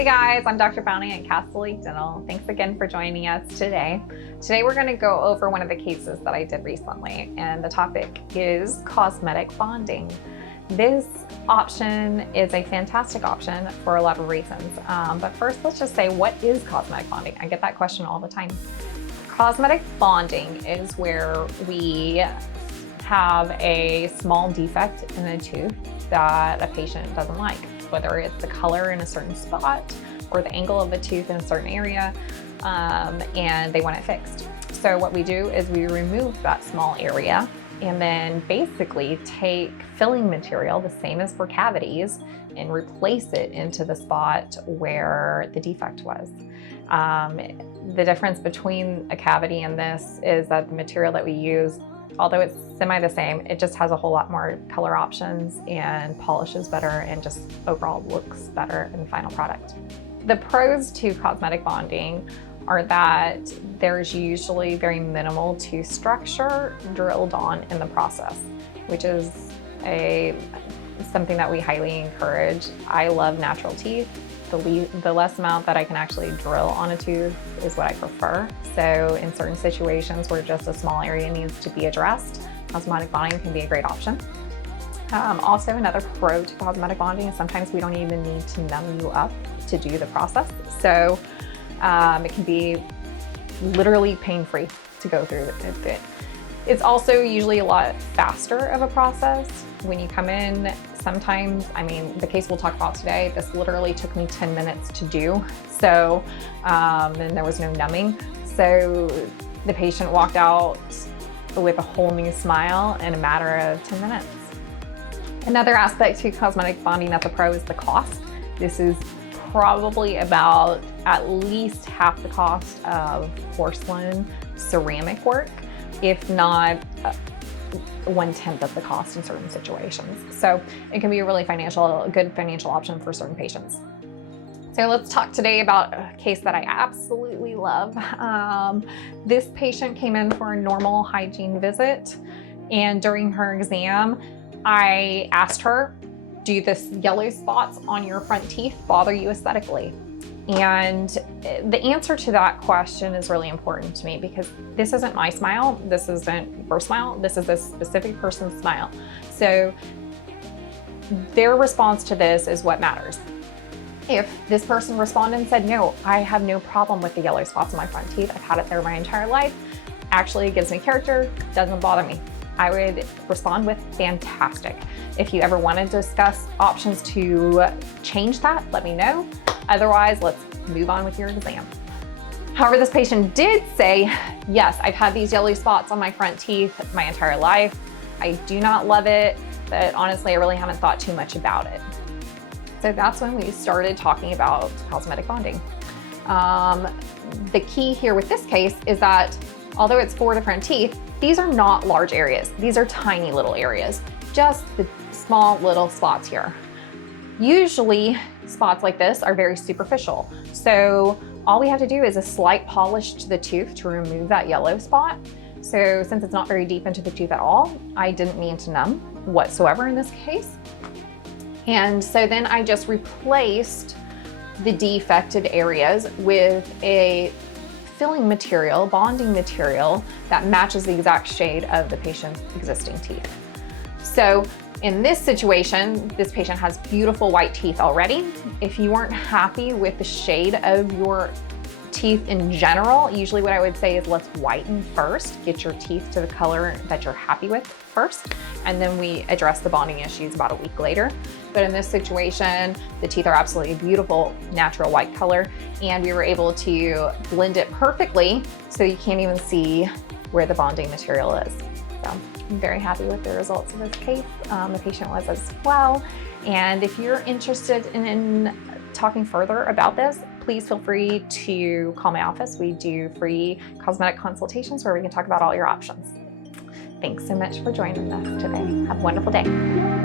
Hey guys, I'm Dr. Bounty at Castle Lake Dental. Thanks again for joining us today. Today we're going to go over one of the cases that I did recently, and the topic is cosmetic bonding. This option is a fantastic option for a lot of reasons. But first, let's just say, what is cosmetic bonding? I get that question all the time. Cosmetic bonding is where we have a small defect in a tooth that a patient doesn't like, whether it's the color in a certain spot or the angle of the tooth in a certain area, and they want it fixed. So what we do is we remove that small area and then basically take filling material, the same as for cavities, and replace it into the spot where the defect was. The difference between a cavity and this is that the material that we use, although it's semi the same, it just has a whole lot more color options and polishes better and just overall looks better in the final product. The pros to cosmetic bonding are that there's usually very minimal tooth structure drilled on in the process, which is something that we highly encourage. I love natural teeth. The less amount that I can actually drill on a tooth is what I prefer. So in certain situations where just a small area needs to be addressed, cosmetic bonding can be a great option. Also, another pro to cosmetic bonding is sometimes we don't even need to numb you up to do the process. So it can be literally pain-free to go through it. It's also usually a lot faster of a process. When you come in, sometimes, I mean, the case we'll talk about today, this literally took me 10 minutes to do. So, and there was no numbing. So the patient walked out with a whole new smile in a matter of 10 minutes. Another aspect to cosmetic bonding that's a pro is the cost. This is probably about at least half the cost of porcelain ceramic work, if not 1/10 of the cost in certain situations. So it can be a really good financial option for certain patients. So let's talk today about a case that I absolutely love. This patient came in for a normal hygiene visit, and during her exam, I asked her, do the yellow spots on your front teeth bother you aesthetically? And the answer to that question is really important to me because this isn't my smile, this isn't your smile, this is a specific person's smile. So their response to this is what matters. If this person responded and said, no, I have no problem with the yellow spots on my front teeth, I've had it there my entire life, actually it gives me character, doesn't bother me, I would respond with fantastic. If you ever want to discuss options to change that, let me know. Otherwise, let's move on with your exam. However, this patient did say, yes, I've had these yellow spots on my front teeth my entire life. I do not love it, but honestly, I really haven't thought too much about it. So that's when we started talking about cosmetic bonding. The key here with this case is that although it's 4 different teeth, these are not large areas. These are tiny little areas, just the small little spots here. Usually spots like this are very superficial. So all we have to do is a slight polish to the tooth to remove that yellow spot. So since it's not very deep into the tooth at all, I didn't mean to numb whatsoever in this case. And so then I just replaced the defected areas with a filling material, bonding material that matches the exact shade of the patient's existing teeth. So in this situation, this patient has beautiful white teeth already. If you weren't happy with the shade of your teeth in general, usually what I would say is let's whiten first, get your teeth to the color that you're happy with first, and then we address the bonding issues about a week later. But in this situation, the teeth are absolutely beautiful, natural white color, and we were able to blend it perfectly so you can't even see where the bonding material is. So I'm very happy with the results of this case. The patient was as well. And if you're interested in talking further about this, please feel free to call my office. We do free cosmetic consultations where we can talk about all your options. Thanks so much for joining us today. Have a wonderful day.